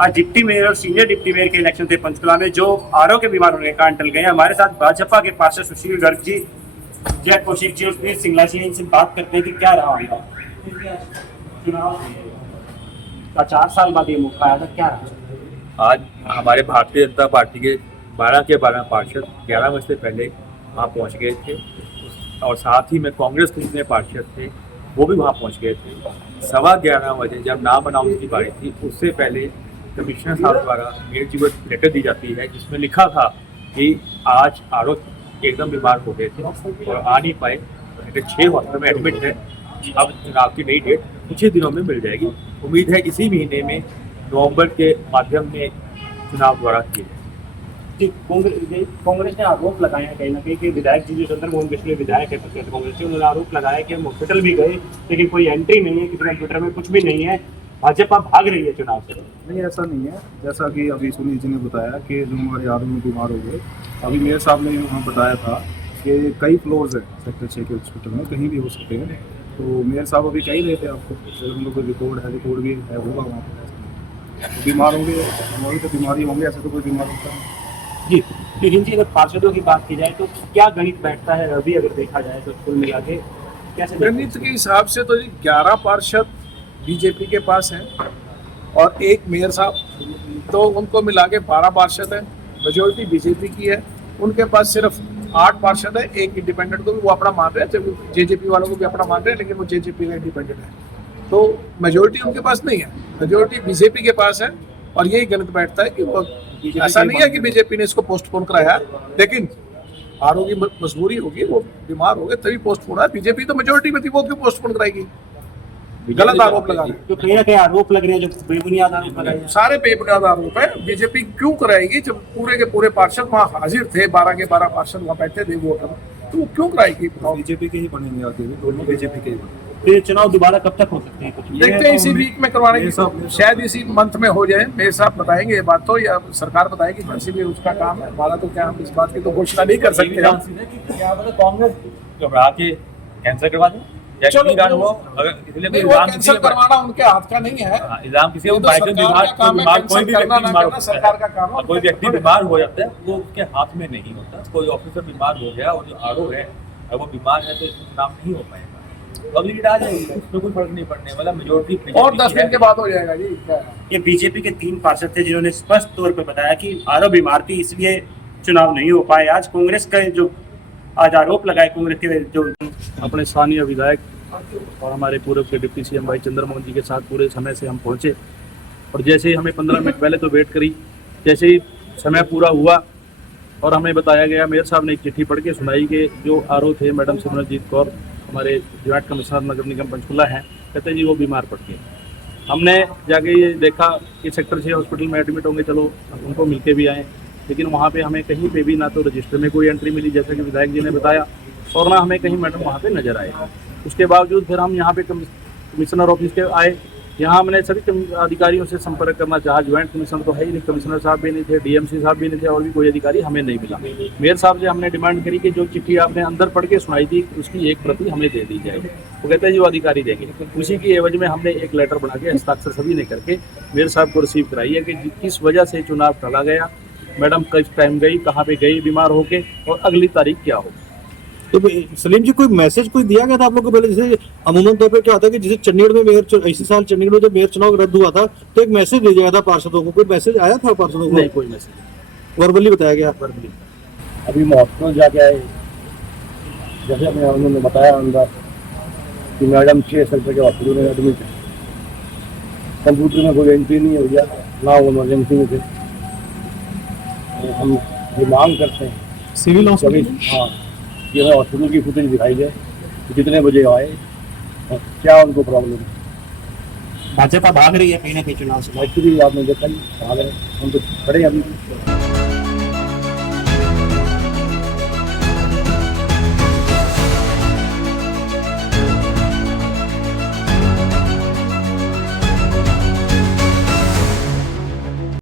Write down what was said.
आज deputy mayor और senior deputy mayor के इलेक्शन थे पंचकुला में, जो आरोग्य बीमार होने के कारण टल गए। हमारे साथ भाजपा के पार्षद सुशील गर्ग जी, जय कौशिक जी, उसने सिंगला जी, इनसे बात करते हैं कि क्या रहा होगा चुनाव का 4 साल बाद ये मौका आया था, क्या रहा? आज हमारे भारतीय जनता पार्टी के 12 के 12 पार्षद 11 बजे से पहले वहाँ पहुँच गए थे, और साथ ही में कांग्रेस के जितने पार्षद थे वो भी वहाँ पहुँच गए थे। 11:15 बजे जब नाम अनाउंस की बारी थी, उससे पहले कमिश्नर साहब द्वारा मेयर जी को लेटर दी जाती है जिसमें लिखा था कि आज आरोप एकदम बीमार हो गए थे और आ नहीं पाए, 6 हॉस्पिटल में एडमिट है। अब चुनाव की नई डेट कुछ ही दिनों में मिल जाएगी। उम्मीद है इसी महीने में नवंबर के माध्यम में चुनाव द्वारा किए जाए। कांग्रेस ने आरोप लगाए हैं कहीं ना कहीं कि विधायक जी, जो चंद्रमोहन बिश्नोई विधायक है कांग्रेस के, उन्होंने आरोप लगाया कि हम हॉस्पिटल भी गए लेकिन कोई एंट्री नहीं है, किसी कंप्यूटर में कुछ भी नहीं है, भाजपा भाग रही है चुनाव से। नहीं, ऐसा नहीं है। जैसा कि अभी सुनील जी ने बताया कि जो हमारे आदमी बीमार हो गए, अभी मेयर साहब ने वहाँ बताया था कि कई फ्लोर्स हैं सेक्टर 6 के हॉस्पिटल में, कहीं भी हो सकते हैं। तो मेयर साहब अभी कह ही रहे थे आपको, हम लोग को रिकॉर्ड भी है, होगा वहाँ पर। बीमार होंगे वही तो बीमारी होंगे, ऐसे तो कोई बीमार होता है जी। लेकिन जी, अगर पार्षदों की बात की जाए तो क्या गणित बैठता है अभी, अगर देखा जाए तो कुल मिला के कैसे? गणित के हिसाब से तो 11 पार्षद बीजेपी के पास हैं और एक मेयर साहब, तो उनको मिला के 12 पार्षद हैं। मेजोरिटी बीजेपी की है, उनके पास सिर्फ 8 पार्षद है। एक इंडिपेंडेंट को भी वो अपना मान रहे हैं, जेजेपी वालों को भी अपना मान रहे हैं, लेकिन वो जेजेपी का इंडिपेंडेंट है, तो मेजोरिटी उनके पास नहीं है, मेजोरिटी बीजेपी के पास है। और यही गणित बैठता है कि वो ऐसा नहीं है कि बीजेपी ने इसको पोस्टपोन कराया, लेकिन आरोग्य मजबूरी होगी, वो बीमार हो गए तभी पोस्टपोन है। बीजेपी तो मेजोरिटी में थी, वो क्यों पोस्टपोन कराएगी? गलत आरोप लगा रहे हैं। तो कहीं ना कहीं आरोप लग रहे हैं, जो बेबुनियाद आरोप लग रहे हैं। सारे बेबुनियाद आरोप है। बीजेपी क्यों कराएगी जब पूरे के पूरे पार्षद वहाँ हाजिर थे, 12 के 12 पार्षद वहाँ बैठे थे वोटर, तो वो क्यों कराएगी? बीजेपी के ही बनेंगे आगे भी, दोनों बीजेपी के ही बनेंगे। फिर चुनाव दोबारा कब तक हो सकते हैं? कुछ देखते हैं, इसी वीक में करवाने की, शायद इसी मंथ में हो जाए। मेरे साहब बताएंगे ये बात तो, या सरकार बताएगी, किसी भी उसका काम है। हमारा तो क्या, हम इस बात की तो घोषणा नहीं कर सकते। कांग्रेस घबरा के कैंसिल करवा दें, चलो, अगर इसलिए नहीं, वो कैंसिल करवाना उनके हाथ का नहीं है। इल्जाम किसी तो बीमार, कोई भी व्यक्ति बीमार होता सरकार का काम है। कोई व्यक्ति बीमार हो जाता है, वो उसके हाथ में नहीं होता। कोई ऑफिसर बीमार हो गया और जो आरोप है अगर वो बीमार है तो इसमें काम नहीं हो पाएगा, पब्लिक आ जाएगी, उसमें कोई फर्क नहीं पड़ने वाला। मेजोरिटी और 10 दिन के बाद हो जाएगा जी। ये बीजेपी के 3 पार्षद थे जिन्होंने स्पष्ट तौर पर बताया कि आरोप बीमार थी, इसलिए चुनाव नहीं हो पाए। आज कांग्रेस का जो आज आरोप लगाए, कांग्रेस के जो अपने स्थानीय विधायक और हमारे पूर्व के डिप्टी सीएम भाई चंद्रमोहन जी के साथ पूरे समय से हम पहुंचे, और जैसे ही हमें 15 मिनट पहले तो वेट करी, जैसे ही समय पूरा हुआ और हमें बताया गया, मेयर साहब ने एक चिट्ठी पढ़ के सुनाई कि जो आरोप थे मैडम सिमरनजीत कौर, हमारे जॉइंट कमिश्नर नगर निगम पंचकुला हैं, कहते हैं जी वो बीमार पड़ गए। हमने जाके ये देखा कि सेक्टर 6 हॉस्पिटल में एडमिट होंगे, चलो उनको मिलके भी आए, लेकिन वहाँ पे हमें कहीं पे भी ना तो रजिस्टर में कोई एंट्री मिली जैसा कि विधायक जी ने बताया, और ना हमें कहीं मैडम वहाँ पे नजर आए। उसके बावजूद फिर हम यहाँ पे कमिश्नर ऑफिस के आए। यहाँ हमने सभी अधिकारियों से संपर्क करना चाहा, ज्वाइंट कमिश्नर तो है ही नहीं, कमिश्नर साहब भी नहीं थे, डीएमसी साहब भी नहीं थे, और भी कोई अधिकारी हमें नहीं मिला। मेयर साहब से हमने डिमांड करी कि जो चिट्ठी आपने अंदर पढ़ के सुनाई थी उसकी एक प्रति हमें दे दी जाए। वो कहते हैं जो अधिकारी देंगे। उसी की एवज में हमने एक लेटर बना के हस्ताक्षर सभी ने करके मेयर साहब को रिसीव कराई है कि किस वजह से चुनाव टला गया, मैडम किस टाइम गई, कहाँ पे गई बीमार होके, और अगली तारीख क्या हो। तो सलीम जी, कोई मैसेज कोई दिया गया था आप लोग को पहले? जैसे अमूमन तौर पे क्या होता है कि जैसे चंडीगढ़ में मेयर, इसी साल चंडीगढ़ में जब मेयर चुनाव रद्द हुआ था तो एक मैसेज भेजा गया था पार्षदों को, कोई मैसेज आया था पार्षदों को? नहीं, कोई मैसेज, वर्बली बताया गया। वर्बली अभी हॉस्पिटल जाके आए, जैसे हमें उन्होंने बताया अंदर कि मैडम 6 सेक्टर के हॉस्पिटल में एडमिट है, कंप्यूटर में कोई एंट्री नहीं हो गया, ना वो इमरजेंसी में थे। हम ये मांग करते हैं सिविल हॉस्पिटल, हाँ, कि हमें हॉस्पिटल की फुटेज दिखाई जाए, कितने बजे आए और क्या उनको प्रॉब्लम है। भाजपा भाग रही है कहीं ना कहीं चुनाव से। एक्चुअली आपने देखा ही, हम तो खड़े हैं अभी।